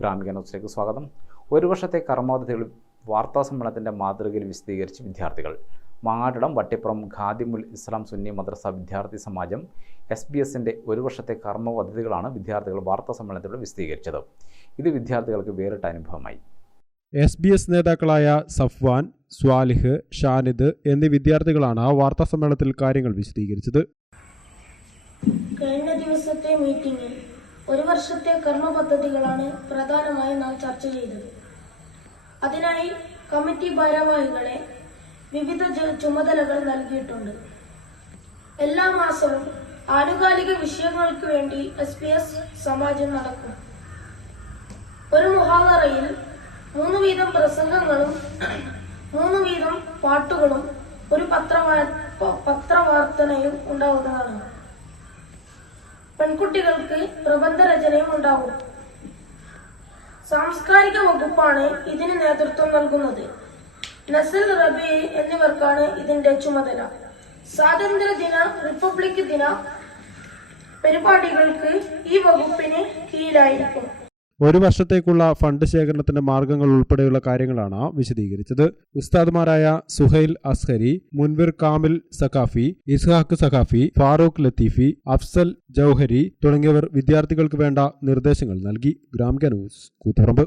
ഗ്രാമിക ന്യൂസിലേക്ക് സ്വാഗതം. ഒരു വർഷത്തെ കർമ്മപദ്ധതികൾ വാർത്താസമ്മേളനത്തിൻ്റെ മാതൃകയിൽ വിശദീകരിച്ച് വിദ്യാർത്ഥികൾ. മാങ്ങാട്ടിടം വട്ടിപ്പുറം ഖാദിമുൽ ഇസ്ലാം സുന്നി മദ്രസ വിദ്യാർത്ഥി സമാജം SBS-ൻ്റെ ഒരു വർഷത്തെ കർമ്മപദ്ധതികളാണ് വിദ്യാർത്ഥികൾ വാർത്താസമ്മേളനത്തിലൂടെ വിശദീകരിച്ചത്. ഇത് വിദ്യാർത്ഥികൾക്ക് വേറിട്ട അനുഭവമായി. SBS നേതാക്കളായ സഫ്വാൻ, സ്വാലിഹ്, ഷാനിദ് എന്നീ വിദ്യാർത്ഥികളാണ് വാർത്താസമ്മേളനത്തിൽ കാര്യങ്ങൾ വിശദീകരിച്ചത്. കഴിഞ്ഞ ദിവസത്തെ മീറ്റിംഗിൽ ഒരു വർഷത്തെ കർമ്മ പദ്ധതികളാണ് പ്രധാനമായും നാം ചർച്ച ചെയ്തത്. അതിനായി കമ്മിറ്റി ഭാരവാഹികളെ വിവിധ ചുമതലകൾ നൽകിയിട്ടുണ്ട്. എല്ലാ മാസവും ആനുകാലിക വിഷയങ്ങൾക്ക് വേണ്ടി SBS സമാജം നടക്കും. ഒരു മുഹാദറയിൽ 3 വീതം പ്രസംഗങ്ങളും 3 വീതം പാട്ടുകളും ഒരു പത്രവാർത്തനയും ഉണ്ടാവുന്നതാണ്. പെൺകുട്ടികൾക്ക് പ്രബന്ധരചനയും ഉണ്ടാകും. സാംസ്കാരിക വകുപ്പാണ് ഇതിന് നേതൃത്വം നൽകുന്നത്. നസൽ റബി എന്നിവർക്കാണ് ഇതിന്റെ ചുമതല. സ്വാതന്ത്ര്യദിന, റിപ്പബ്ലിക് ദിന പരിപാടികൾക്ക് ഈ വകുപ്പിന് കീഴിലായിരിക്കും. ഒരു വർഷത്തേക്കുള്ള ഫണ്ട് ശേഖരണത്തിന്റെ മാർഗങ്ങൾ ഉൾപ്പെടെയുള്ള കാര്യങ്ങളാണ് വിശദീകരിച്ചത്. ഉസ്താദുമാരായ സുഹൈൽ അസ്ഹരി, മുൻവിർ കാമിൽ സഖാഫി, ഇസ്ഹാഖ് സഖാഫി, ഫാറൂഖ് ലത്തീഫി, അഫ്സൽ ജൗഹരി തുടങ്ങിയവർ വിദ്യാർത്ഥികൾക്ക് വേണ്ട നിർദ്ദേശങ്ങൾ നൽകി. ഗ്രാമിക ന്യൂസ്, കൂത്തുപറമ്പ്.